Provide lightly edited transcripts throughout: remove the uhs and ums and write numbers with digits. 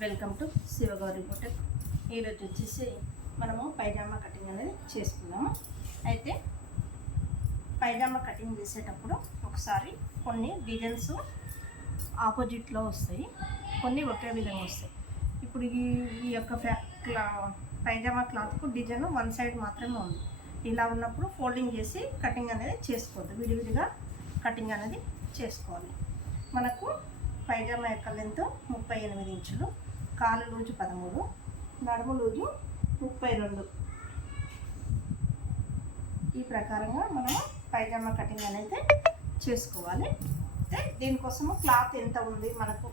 Welcome to Shivagowri boutique. ఈరోజు వచ్చేసి మనము పైజామా కటింగ్ అనేది చేసుకున్నాము. అయితే పైజామా కటింగ్ చేసేటప్పుడు ఒకసారి కొన్ని డిజైన్స్ ఆపోజిట్లో వస్తాయి, కొన్ని ఒకే విధంగా వస్తాయి. ఇప్పుడు ఈ యొక్క పైజామా క్లాత్కు డిజైన్ వన్ సైడ్ మాత్రమే ఉంది. ఇలా ఉన్నప్పుడు ఫోల్డింగ్ చేసి కటింగ్ అనేది చేసుకోవద్దు, విడివిడిగా కటింగ్ అనేది చేసుకోవాలి. మనకు పైజామా యొక్క లెంత్ 38 ఇంచులు, కాలు లూజు 13, నడుము లూజు 32. ఈ ప్రకారంగా మనము పైజామా కటింగ్ అనేది చేసుకోవాలి. అయితే దీనికోసము క్లాత్ ఎంత ఉంది, మనకు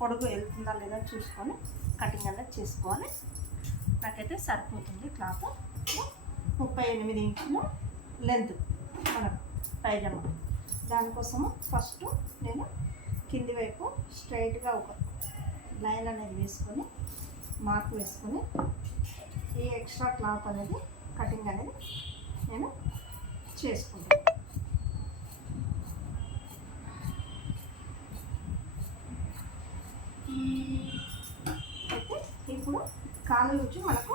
పొడుగు వెళ్తుందా లేదా చూసుకొని కటింగ్ అనేది చేసుకోవాలి. నాకైతే సరిపోతుంది క్లాత్. 38 ఇంచులు లెంత్ మనకు పైజామా. దానికోసము ఫస్ట్ నేను కింది వైపు స్ట్రైట్గా ఒక లైన్ అనేది వేసుకొని మార్క్ వేసుకొని ఈ ఎక్స్ట్రా క్లాత్ అనేది కటింగ్ అనేది నేను చేసుకుంటాను. అయితే ఇప్పుడు కాలు నుంచి మనకు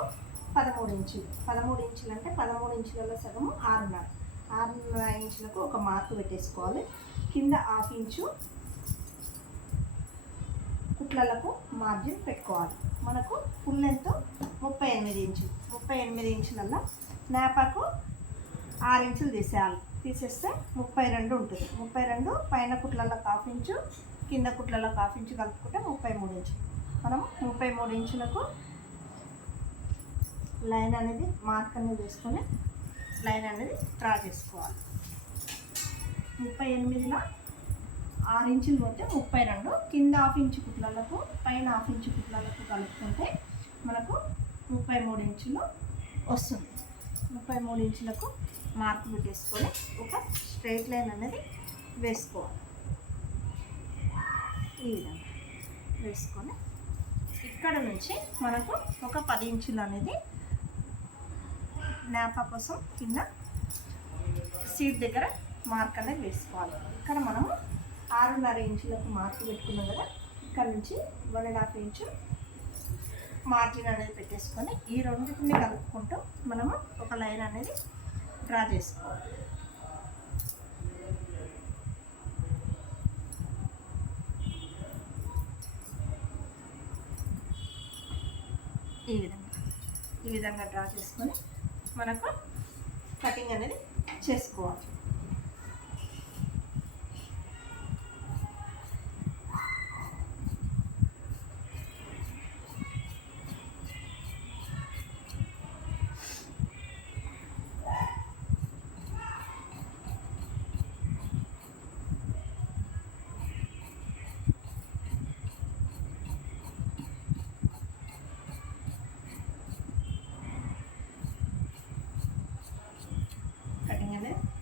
13 ఇంచులు. 13 ఇంచులు అంటే 13 ఇంచులలో సగము 6.5 ఇంచులకు ఒక మార్క్ పెట్టేసుకోవాలి. కింద 1/2 ఇంచు కుట్లకు మార్జిన్ పెట్టుకోవాలి. మనకు ఫుల్ లెంత్ 38 ఇంచులు. 38 ఇంచులల్లో నాపాకు 6 ఇంచులు తీసేయాలి. తీసేస్తే 32 ఉంటుంది. 32 పైన కుట్లలో 1/2 ఇంచు, కింద కుట్లలో 1/2 ఇంచు కలుపుకుంటే 33 ఇంచులు. మనం 33 ఇంచులకు లైన్ అనేది మార్క్ అనేది వేసుకొని లైన్ అనేది డ్రా చేసుకోవాలి. 38లో 6 ఇంచులు పోతే 32, కింద 1/2 ఇంచు కుట్లకు పైన 1/2 ఇంచు కుట్లకు కలుపుకుంటే మనకు 33 ఇంచులు వస్తుంది. 33 ఇంచులకు మార్క్ పెట్టేసుకొని ఒక స్ట్రైట్ లైన్ అనేది వేసుకోవాలి. ఈ విధంగా వేసుకొని ఇక్కడ నుంచి మనకు ఒక 10 ఇంచులు అనేది నాపా కోసం కింద సీట్ దగ్గర మార్క్ అనేది వేసుకోవాలి. ఇక్కడ మనము 6.5 ఇంచులకు మార్క్ పెట్టుకున్నాం కదా, ఇక్కడ నుంచి 1.5 ఇంచు మార్జిన్ అనేది పెట్టేసుకొని ఈ రెండింటిని కలుపుకుంటూ మనము ఒక లైన్ అనేది డ్రా చేసుకోవాలి. ఈ విధంగా డ్రా చేసుకొని మనకు కటింగ్ అనేది చేసుకోవాలి.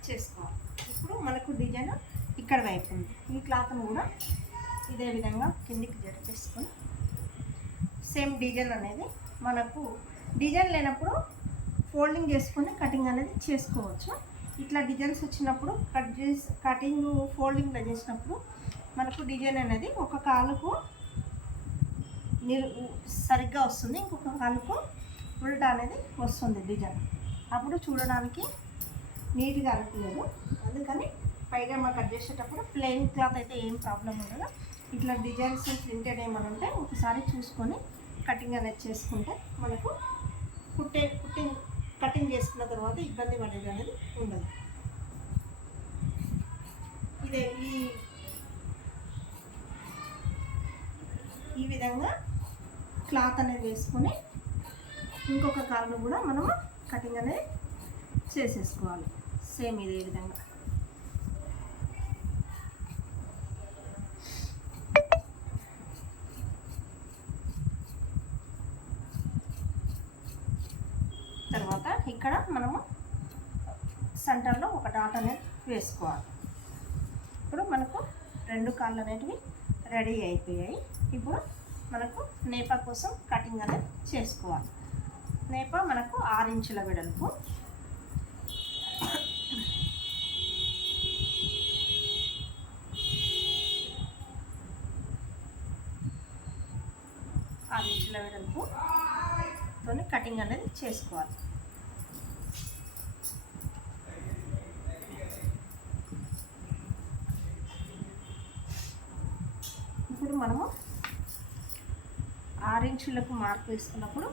చేసుకోవాలి. ఇప్పుడు మనకు డిజైన్ ఇక్కడ వైపు ఉంది. ఈ క్లాత్ను కూడా ఇదే విధంగా కిందికి జరిపేసుకొని సేమ్ డిజైన్ అనేది మనకు డిజైన్ లేనప్పుడు ఫోల్డింగ్ చేసుకొని కటింగ్ అనేది చేసుకోవచ్చు. ఇట్లా డిజైన్స్ వచ్చినప్పుడు కటింగ్ ఫోల్డింగ్లో చేసినప్పుడు మనకు డిజైన్ అనేది ఒక కాలుకు సరిగ్గా వస్తుంది, ఇంకొక కాలుకు ఉల్టా అనేది వస్తుంది డిజైన్. అప్పుడు చూడడానికి నీట్గా అనిపించదు. అందుకని పైజామా కట్ చేసేటప్పుడు ప్లెయిన్ క్లాత్ అయితే ఏం ప్రాబ్లం ఉండదు. ఇట్లా డిజైన్స్ ప్రింటెడ్ ఏమైనా ఉంటే ఒకసారి చూసుకొని కటింగ్ అనేది చేసుకుంటే మనకు కటింగ్ చేసుకున్న తర్వాత ఇబ్బంది పడేది అనేది ఉండదు. ఇదే ఈ విధంగా క్లాత్ అనేది వేసుకొని ఇంకొక కాలును కూడా మనము కటింగ్ అనేది చేసేసుకోవాలి. సేమ్ ఇదే విధంగా తర్వాత ఇక్కడ మనము సెంటర్లో ఒక డాట్ అనేది వేసుకోవాలి. ఇప్పుడు మనకు 2 కాళ్ళు అనేటివి రెడీ అయిపోయాయి. ఇప్పుడు మనకు నేపా కోసం కటింగ్ అనేది చేసుకోవాలి. నేపా మనకు 6 ఇంచుల వెడల్పు, 6 ఇంచుల వెడల్పుతో కటింగ్ అనేది చేసుకోవాలి. ఇప్పుడు మనము 6 ఇంచులకు మార్క్ వేసుకున్నప్పుడు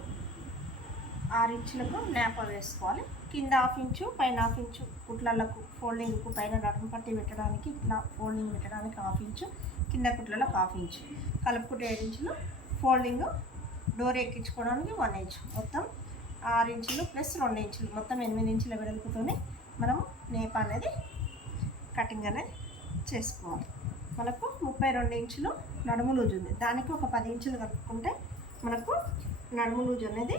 6 ఇంచులకు నేప వేసుకోవాలి. కింద 1/2 ఇంచు పైన 1/2 ఇంచు కుట్లలకు ఫోల్డింగ్కు పైన నడుము పట్టి పెట్టడానికి ఇట్లా ఫోల్డింగ్ పెట్టడానికి 1/2 ఇంచు, కింద కుట్లలో 1/2 ఇంచు కలుపుకుంటే 7 ఇంచులు, ఫోల్డింగ్ డోర్ ఎక్కించుకోవడానికి 1 ఇంచు, మొత్తం 6 ఇంచులు ప్లస్ 2 ఇంచులు మొత్తం 8 ఇంచుల వెడల్పుతోనే మనము నేప అనేది కటింగ్ అనేది చేసుకోవాలి. మనకు 32 ఇంచులు నడుము లూజు ఉంది, దానికి ఒక 10 ఇంచులు కలుపుకుంటే మనకు నడుము లూజు అనేది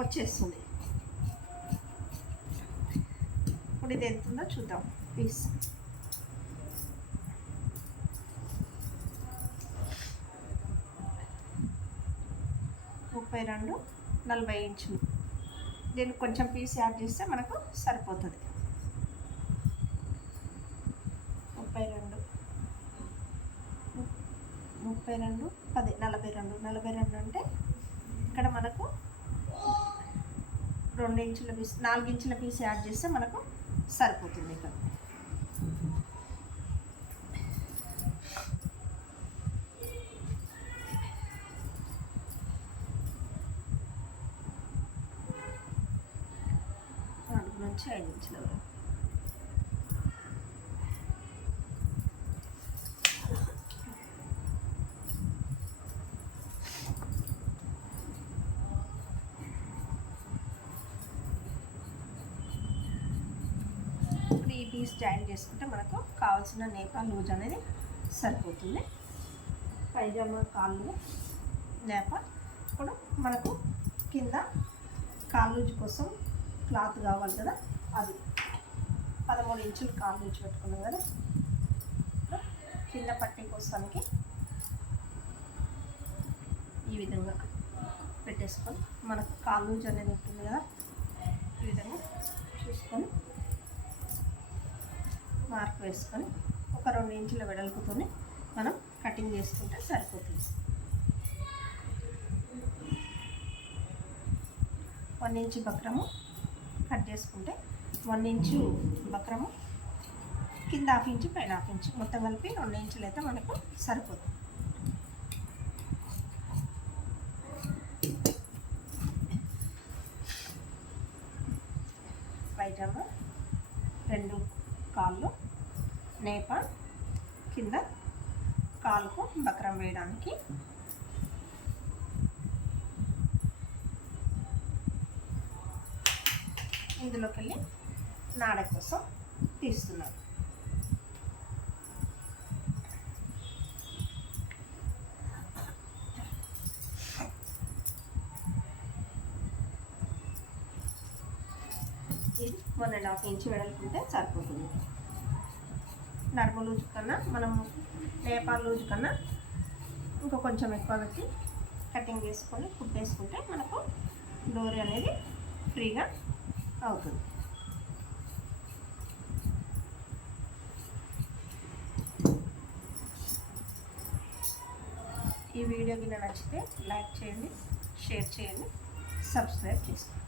వచ్చేస్తుంది. ఇప్పుడు ఇది ఎంత ఉందో చూద్దాం. పీస్ 32 40 ఇంచులు. దీనికి కొంచెం పీస్ యాడ్ చేస్తే మనకు సరిపోతుంది. 32 10 42 అంటే ఇక్కడ మనకు 2 ఇంచుల పీస్ 4 ఇంచుల పీస్ యాడ్ చేస్తే మనకు సరిపోతుంది. ఇక్కడ నుంచి 5 ఇంచుల వరకు ఈ పీస్ జాయిన్ చేసుకుంటే మనకు కావాల్సిన నేప లూజ్ అనేది సరిపోతుంది. పైజామా కాళ్ళు నేప. ఇప్పుడు మనకు కింద కాళ్ళు లూజ్ కోసం క్లాత్ కావాలి కదా, అది 13 ఇంచులు కాళ్ళు లూజ్ పెట్టుకున్నాం కదా. కింద పట్టీ కోసానికి ఈ విధంగా పెట్టేసుకొని మనకు కాళ్ళు లూజ్ అనేది ఉంటుంది కదా, ఈ విధంగా చూసుకొని మార్క్ వేసుకొని ఒక 2 ఇంచుల వెడల్పుతోనే మనం కటింగ్ చేసుకుంటే సరిపోతుంది. 1 ఇంచు బక్రము కట్ చేసుకుంటే 1 ఇంచు బక్రము, కింద 1/2 ఇంచు పైన 1/2 ఇంచు మొత్తం కలిపి 2 ఇంచులు అయితే మనకు సరిపోతుంది. పైజామా 2 కాళ్ళు నేప, కింద కాలుకు బక్రం వేయడానికి ఇందులోకి వెళ్ళి నాడ కోసం తీస్తున్నాను. ఇది 1.5 ఇంచు వెడల్పుంటే సరిపోతుంది. నడుము లూజు కన్నా మనము నేపాల్ లూజు కన్నా ఇంకా కొంచెం ఎక్కువ పెట్టి కటింగ్ చేసుకొని కుట్టేసుకుంటే మనకు డోరీ అనేది ఫ్రీగా అవుతుంది. ఈ వీడియో కింద నచ్చితే లైక్ చేయండి, షేర్ చేయండి, సబ్స్క్రైబ్ చేసుకోండి.